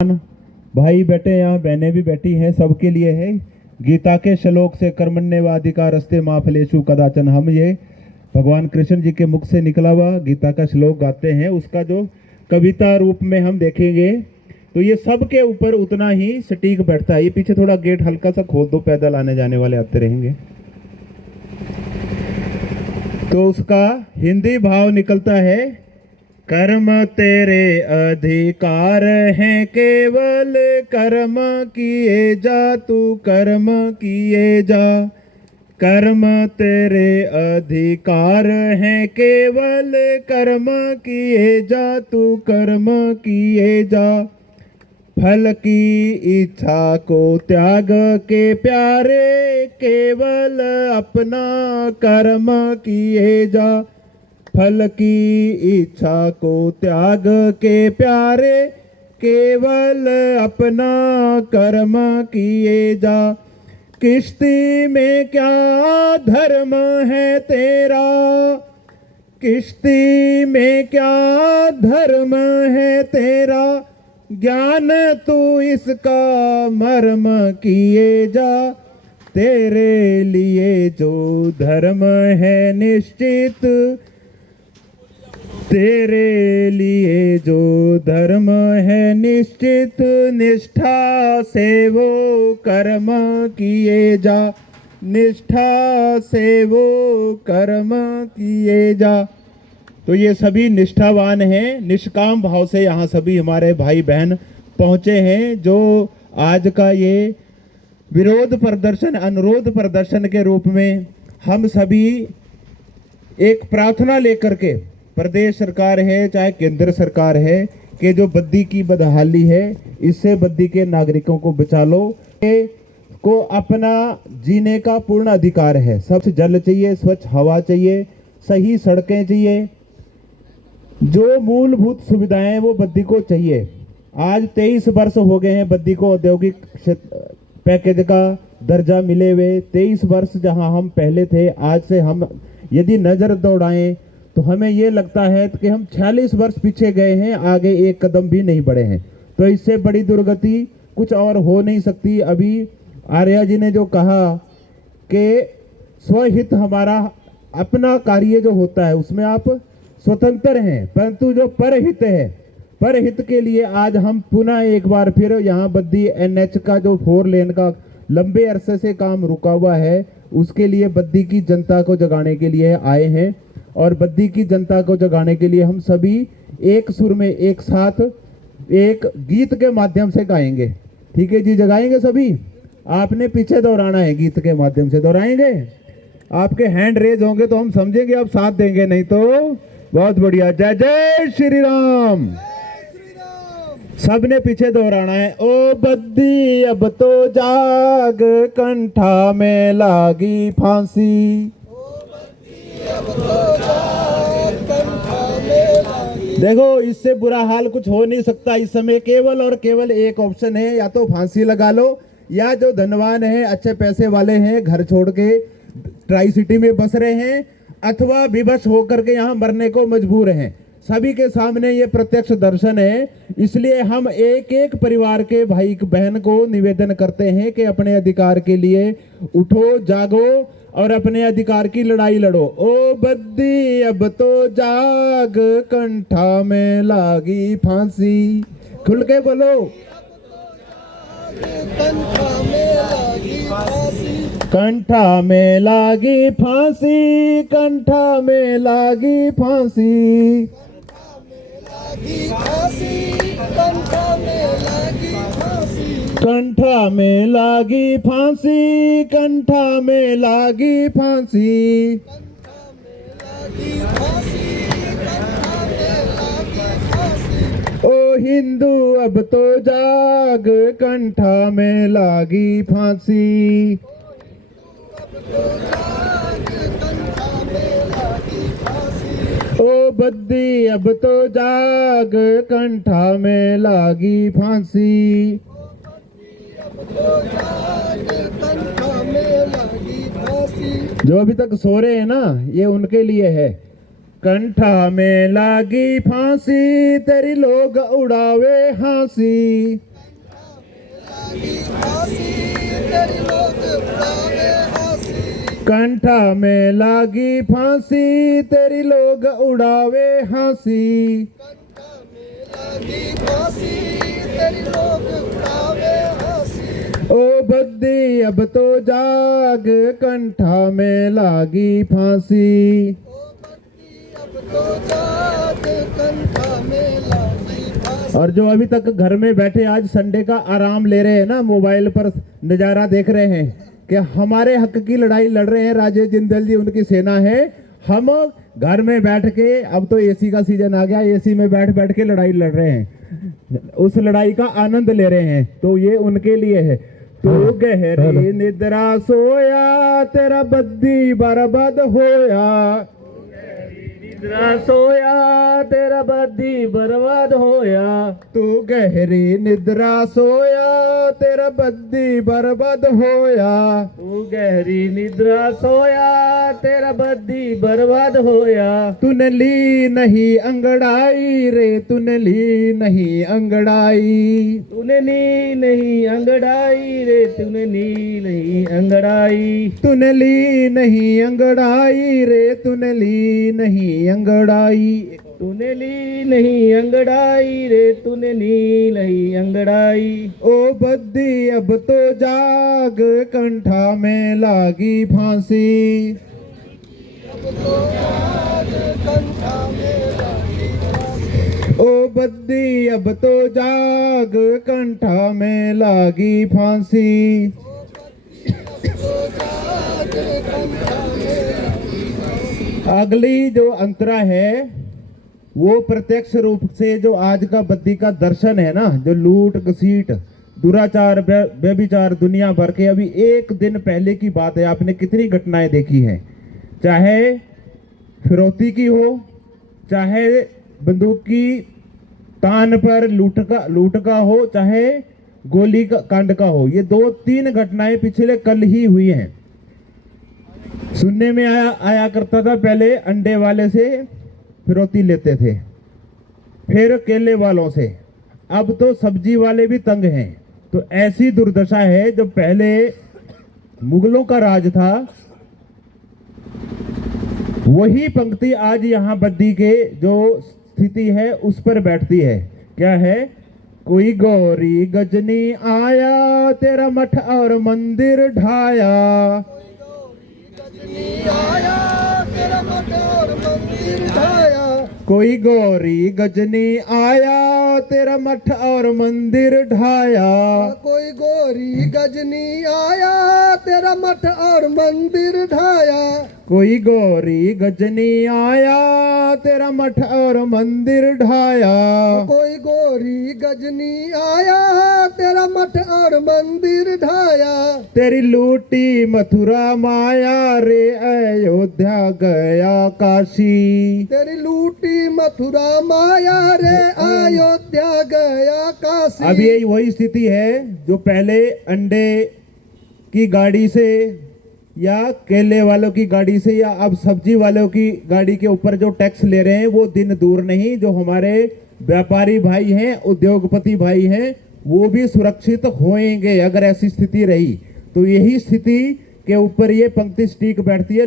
भाई बैठे यहाँ, बहनें भी बैठी हैं, सबके लिए है। गीता के श्लोक से कर्मण्येवाधिकारस्ते मा फलेषु कदाचन, हम ये भगवान कृष्ण जी के मुख से निकला हुआ गीता का श्लोक गाते हैं। उसका जो कविता रूप में हम देखेंगे तो ये सबके ऊपर उतना ही सटीक बैठता है। ये पीछे थोड़ा गेट हल्का सा खोल दो, पैदल आने जाने वाले आते रहेंगे। तो उसका हिंदी भाव निकलता है, कर्म तेरे अधिकार हैं केवल, कर्म किए जा तू कर्म किए जा। कर्म तेरे अधिकार हैं केवल, कर्म किए जा तू कर्म किए जा। फल की इच्छा को त्याग के प्यारे, केवल अपना कर्म किए जा। फल की इच्छा को त्याग के प्यारे, केवल अपना कर्म किए जा। किश्ती में क्या धर्म है तेरा, किश्ती में क्या धर्म है तेरा, ज्ञान तू इसका मर्म किए जा। तेरे लिए जो धर्म है निश्चित, तेरे लिए जो धर्म है निश्चित, निष्ठा से वो कर्म किए जा। निष्ठा से वो कर्म किए जा। तो ये सभी निष्ठावान हैं, निष्काम भाव से यहाँ सभी हमारे भाई बहन पहुँचे हैं, जो आज का ये विरोध प्रदर्शन, अनुरोध प्रदर्शन के रूप में हम सभी एक प्रार्थना लेकर के, प्रदेश सरकार है चाहे केंद्र सरकार है, कि जो बद्दी की बदहाली है इससे बद्दी के नागरिकों को बचा लो। को अपना जीने का पूर्ण अधिकार है। स्वच्छ जल चाहिए, स्वच्छ हवा चाहिए, सही सड़कें चाहिए, जो मूलभूत सुविधाएं वो बद्दी को चाहिए। आज 23 वर्ष हो गए हैं बद्दी को औद्योगिक पैकेज का दर्जा मिले हुए। 23 वर्ष जहां हम पहले थे, आज से हम यदि नजर दौड़ाएं तो हमें ये लगता है कि हम 46 वर्ष पीछे गए हैं, आगे एक कदम भी नहीं बढ़े हैं। तो इससे बड़ी दुर्गति कुछ और हो नहीं सकती। अभी आर्या जी ने जो कहा कि स्वहित हमारा अपना कार्य जो होता है उसमें आप स्वतंत्र हैं, परंतु जो परहित है, परहित के लिए आज हम पुनः एक बार फिर यहाँ बद्दी NH का जो 4 लेन का लंबे अरसे से काम रुका हुआ है, उसके लिए बद्दी की जनता को जगाने के लिए आए हैं। और बद्दी की जनता को जगाने के लिए हम सभी एक सुर में एक साथ एक गीत के माध्यम से गाएंगे। ठीक है जी, जगाएंगे सभी। आपने पीछे दोहराना है, गीत के माध्यम से दोहराएंगे। आपके हैंड रेज होंगे तो हम समझेंगे आप साथ देंगे, नहीं तो बहुत बढ़िया। जय जय श्री राम। सबने पीछे दोहराना है। ओ बद्दी अब तो जाग, कंठा में लागी फांसी। देखो, इससे बुरा हाल कुछ हो नहीं सकता। इस समय केवल और केवल एक ऑप्शन है, या तो फांसी लगा लो, या जो धनवान है, अच्छे पैसे वाले हैं, घर छोड़ के ट्राई सिटी में बस रहे हैं, अथवा विवश होकर के यहाँ मरने को मजबूर हैं। सभी के सामने ये प्रत्यक्ष दर्शन है। इसलिए हम एक एक परिवार के भाई बहन को निवेदन करते हैं कि अपने अधिकार के लिए उठो, जागो और अपने अधिकार की लड़ाई लड़ो। ओ बद्दी अब तो जाग, कंठा में लागी फांसी। खुल के बोलो। कंठा में लागी फांसी, कंठा में लागी फांसी, कंठा में लागी फांसी, कंठा में लागी फांसी, कंठा में लागी फांसी, कंठा में लागी फांसी। ओ हिंदू अब तो जाग, कंठा में लागी फांसी। ओ बद्दी अब तो जाग, कंठा में लागी फांसी। जो अभी तक सो रहे हैं ना, ये उनके लिए है। कंठा में लागी फांसी, तेरी लोग उड़ावे हंसी। कंठा में लागी फांसी तेरी लोग उड़ावे हंसी। ओ बद्दी अब तो जाग कंठा में लागी फांसी। और जो अभी तक घर में बैठे आज संडे का आराम ले रहे हैं ना, मोबाइल पर नजारा देख रहे हैं कि हमारे हक की लड़ाई लड़ रहे हैं राजेश जिंदल जी, उनकी सेना है। हम घर में बैठ के, अब तो एसी का सीजन आ गया, एसी में बैठ बैठ के लड़ाई लड़ रहे हैं, उस लड़ाई का आनंद ले रहे हैं, तो ये उनके लिए है। तो गहरी निद्रा सोया तेरा बद्दी बर्बाद होया, निद्रा सोया तेरा बद्दी बर्बाद होया। तू गहरी निद्रा सोया तेरा बद्दी बर्बाद होया, तू गहरी निद्रा सोया तेरा बद्दी बर्बाद होया। तूने ली नहीं अंगड़ाई रे, तूने ली नहीं अंगड़ाई, तूने ली नहीं अंगड़ाई रे, तूने ली नहीं अंगड़ाई, तूने ली नहीं अंगड़ाई रे, तूने ली नहीं अंगड़ाई, तूने ली नहीं अंगड़ाई रे, तूने ली नहीं अंगड़ाई। ओ बद्दी अब तो जाग कंठा में लागी फांसी, ओ बद्दी अब तो जाग कंठा में लागी फांसी। अगली जो अंतरा है वो प्रत्यक्ष रूप से जो आज का बद्दी का दर्शन है ना, जो लूट घसीट दुराचार व्यभिचार दुनिया भर के, अभी एक दिन पहले की बात है, आपने कितनी घटनाएं देखी हैं, चाहे फिरौती की हो, चाहे बंदूक की तान पर लूट का हो, चाहे गोली का कांड का हो। ये 2-3 घटनाएं पिछले कल ही हुई हैं। सुनने में आया करता था, पहले अंडे वाले से फिरौती लेते थे, फिर केले वालों से, अब तो सब्जी वाले भी तंग हैं। तो ऐसी दुर्दशा है, जो पहले मुगलों का राज था, वही पंक्ति आज यहाँ बद्दी के जो स्थिति है उस पर बैठती है। क्या है? कोई गौरी गजनी आया तेरा मठ और मंदिर ढाया, कोई गौरी गजनी आया तेरा मठ और मंदिर ढाया, कोई गौरी गजनी आया तेरा मठ और मंदिर ढाया, कोई गौरी गजनी आया तेरा मठ और मंदिर ढाया, कोई गौरी गजनी आया तेरा मठ और मंदिर ढाया। तेरी लूटी मथुरा माया रे अयोध्या गया काशी, तेरी लूटी मथुरा माया रे अयोध्या गया काशी। अब ये वही स्थिति है जो पहले अंडे की गाड़ी से या केले वालों की गाड़ी से या अब सब्जी वालों की गाड़ी के ऊपर जो टैक्स ले रहे हैं, वो दिन दूर नहीं, जो हमारे व्यापारी भाई हैं, उद्योगपति भाई हैं, वो भी सुरक्षित होंगे अगर ऐसी स्थिति रही। तो यही स्थिति के ऊपर ये पंक्ति स्टिक बैठती है,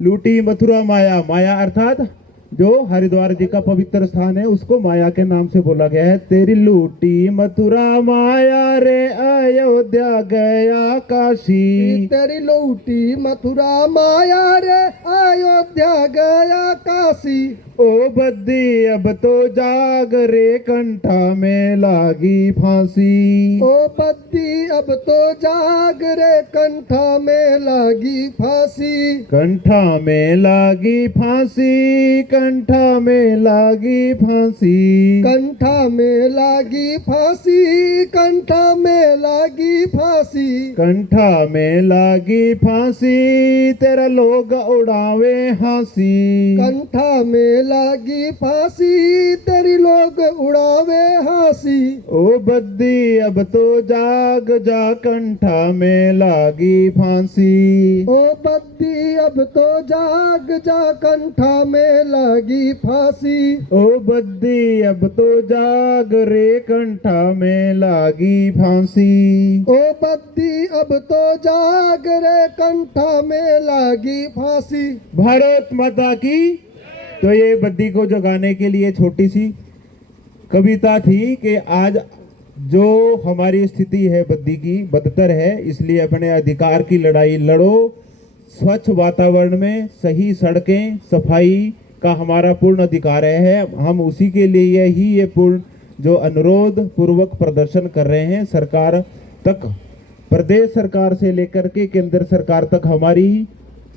लूटी मथुरा माया। माया अर्थात जो हरिद्वार जी का पवित्र स्थान है, उसको माया के नाम से बोला गया है। तेरी लूटी मथुरा माया रे अयोध्या गया काशी, तेरी लूटी मथुरा माया रे अयोध्या गया काशी। ओ बद्दी अब तो जाग रे कंठा में लागी फांसी, ओ बद्दी अब तो जाग रे कंठा में लागी फांसी, कंठा में लागी फांसी, कंठा में लागी फांसी, कंठा में लागी फांसी, कंठा में लागी फांसी, कंठा में लागी फांसी तेरा लोग उड़ावे हंसी, कंठा में लागी फांसी तेरी लोग उड़ावे हंसी। ओ बद्दी अब तो जाग जा कंठा में लागी फांसी, ओ बद्दी अब तो जाग जा कंठा में लागी लागी फांसी। ओ बद्दी अब तो जाग रे, कंठा में लागी फांसी। ओ बद्दी अब तो जाग रे, कंठा में लागी फांसी। भारत माता की। तो ये बद्दी को जगाने के लिए छोटी सी कविता थी कि आज जो हमारी स्थिति है बद्दी की बदतर है, इसलिए अपने अधिकार की लड़ाई लड़ो। स्वच्छ वातावरण में सही सड़कें, सफाई का हमारा पूर्ण अधिकार है। हम उसी के लिए ही ये पूर्ण जो अनुरोध पूर्वक प्रदर्शन कर रहे हैं सरकार तक, प्रदेश सरकार से लेकर के केंद्र सरकार तक हमारी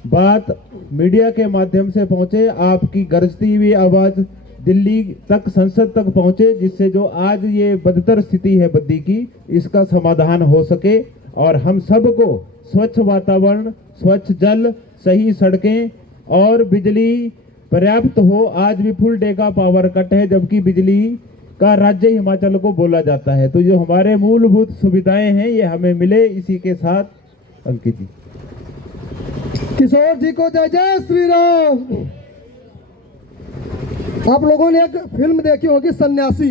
बात मीडिया के माध्यम से पहुंचे, आपकी गरजती हुई आवाज दिल्ली तक, संसद तक पहुंचे, जिससे जो आज ये बदतर स्थिति है बद्दी की, इसका समाधान हो सके और हम सबको स्वच्छ वातावरण, स्वच्छ जल, सही सड़कें और बिजली पर्याप्त हो। आज भी फुल डे का पावर कट है, जबकि बिजली का राज्य हिमाचल को बोला जाता है। तो जो हमारे मूलभूत सुविधाएं हैं ये हमें मिले। इसी के साथ अंकित जी, किशोर जी को जय जय श्री राम। आप लोगों ने एक फिल्म देखी होगी सन्यासी।